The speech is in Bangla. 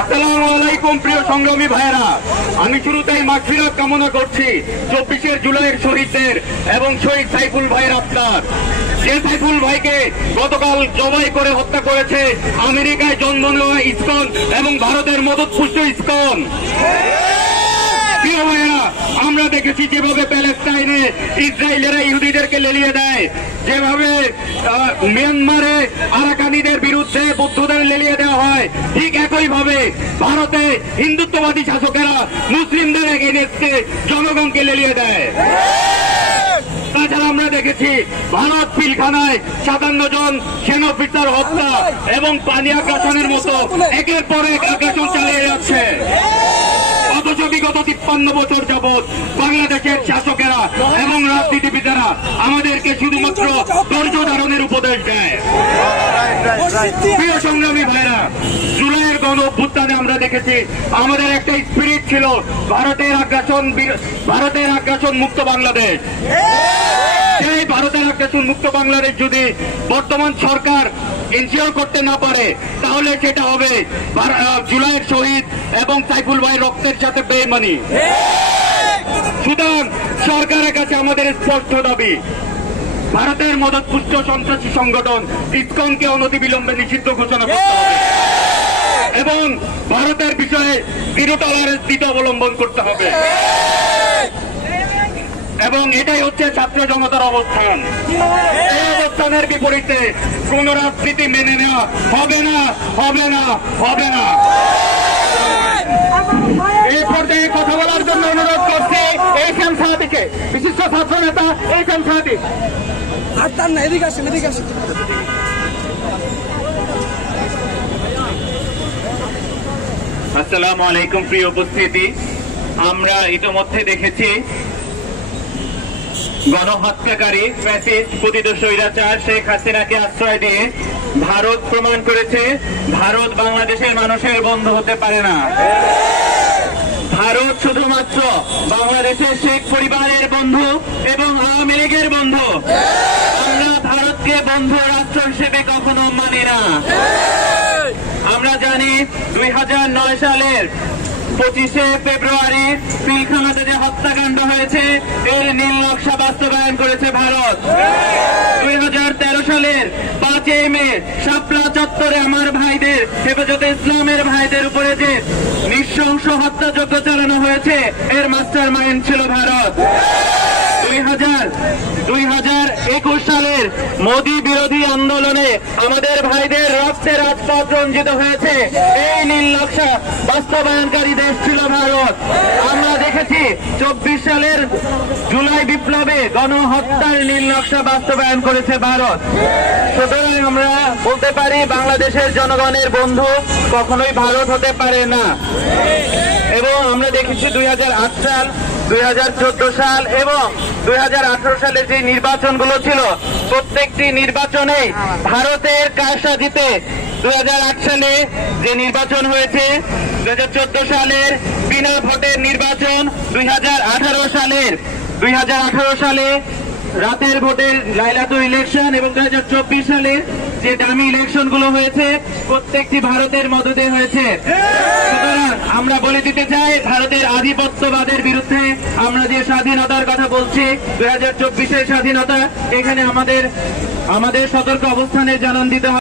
আসসালামু আলাইকুম প্রিয় সংগ্রামী ভাইয়েরা, আমি শুরুতেই মাগফিরাত কামনা করছি 24 জুলাইয়ের শহীদদের এবং শহীদ সাইফুল ভাইয়ের আত্মার। যে সাইফুল ভাইকে গতকাল জবাই করে হত্যা করেছে আমেরিকায় জন্ম নেওয়া ইসকন এবং ভারতের মদতপুষ্ট ইসকন। প্রিয় ভাইয়েরা, আমরা দেখেছি যেভাবে প্যালেস্টাইনে ইসরায়েলেরা ইহুদিদেরকে লেলিয়ে দেয়, যেভাবে মিয়ানমারে আরাকানিদের বিরুদ্ধে বৌদ্ধদের লেলিয়ে দেওয়া হয়, ঠিক একইভাবে ভারতে হিন্দুত্ববাদী শাসকেরা মুসলিমদের এগেইনস্টে জনগণকে লেলিয়ে দেয়। তাছাড়া আমরা দেখেছি ভারত পিলখানায় 57 জন সেনা অফিসার হত্যা এবং পানি আগ্রাসনের মতো একের পর এক আগ্রাসন চালিয়ে যাচ্ছে। অথচ বিগত 53 বছর যাবৎ বাংলাদেশের শাসকেরা এবং রাজনীতিবিদেরা আমাদেরকে শুধুমাত্র ধৈর্য ধারণের উপদেশ দেয়। প্রিয় সংগ্রামী ভাইরা, জুলাইয়ের গণ অভ্যুত্থানে আমরা দেখেছি আমাদের একটা স্পিরিট ছিল ভারতের আগ্রাসন মুক্ত বাংলাদেশ। সেই ভারতের আগ্রাসন মুক্ত বাংলাদেশ যদি বর্তমান সরকার এনশিওর করতে না পারে, তাহলে সেটা হবে জুলাইয়ের শহীদ এবং সাইফুল ভাই রক্তের সাথে বেইমানি। সুতরাং সরকারের কাছে আমাদের স্পষ্ট দাবি, ভারতের মদতপুষ্ট সন্ত্রাসী সংগঠন ইসকনকে অনতিবিলম্বে নিষিদ্ধ ঘোষণা করতে হবে এবং ভারতের বিষয়ে জিরো টলারেন্স নীতি অবলম্বন করতে হবে। এবং এটাই হচ্ছে ছাত্র জনতার অবস্থান। এই অবস্থানের বিপরীতে কোন রাজনীতি মেনে নেওয়া হবে না, হবে না, হবে না। এই পর্যায়ে কথা বলার জন্য অনুরোধ করছি এইখান সাহাদিকে, বিশিষ্ট ছাত্র নেতা এইখান সাহাদি। আসসালামু আলাইকুম প্রিয় উপস্থিতি, আমরা ইতিমধ্যে দেখেছি গণহত্যাকারী ফ্যাসিস্ট পতিত স্বৈরাচার শেখ হাসিনাকে আশ্রয় দিয়ে ভারত প্রমাণ করেছে ভারত বাংলাদেশের মানুষের বন্ধু হতে পারে না। ভারত শুধুমাত্র বাংলাদেশের শেখ পরিবারের বন্ধু এবং আওয়ামী লীগের বন্ধু। আমরা ভারতকে বন্ধু রাষ্ট্র হিসেবে কখনো মানি না। আমরা জানি 2009 সালের 25শে ফেব্রুয়ারি পিলখানাতে যে হত্যাকাণ্ড হয়েছে এর নীল নকশা বাস্তবায়ন করেছে ভারত। 2013 সালের 5ই মে শাপলা চত্বরে আমার ভাইদের, হেফাজতে ইসলামের ভাইদের উপরে যে নৃশংস হত্যাযজ্ঞ চালানো হয়েছে এর মাস্টার মাইন্ড ছিল ভারত। 2021 সালের মোদী বিরোধী আন্দোলনে আমাদের ভাইদের রক্তে রাজপথ রঞ্জিত হয়েছে, এই নীল নকশা বাস্তবায়নকারী দেশ ছিল ভারত। আমরা দেখেছি 24 সালের জুলাই বিপ্লবে গণহত্যার নীল নকশা বাস্তবায়ন করেছে ভারত। সুতরাং আমরা বলতে পারি বাংলাদেশের জনগণের বন্ধু কখনোই ভারত হতে পারে না। এবং আমরা দেখেছি 2008 সাল, 2014 সাল এবং 2018 সালে যে নির্বাচনগুলো ছিল, প্রত্যেকটি নির্বাচনেই ভারতের কারসাজিতে 2008 সালে যে নির্বাচন হয়েছে, 2014 সালের বিনা ভোটের নির্বাচন, 2018 সালে রাতের ভোটের লাইলাতুল ইলেকশন এবং 2024 সালে যে দামি ইলেকশন গুলো হয়েছে প্রত্যেকটি ভারতের মদদে হয়েছে। সুতরাং আমরা বলে দিতে চাই, ভারতের আধিপত্যবাদের বিরুদ্ধে আমরা যে স্বাধীনতার কথা বলছি, 2024-এর স্বাধীনতা, এখানে আমাদের সতর্ক অবস্থানে জানান দিতে হবে।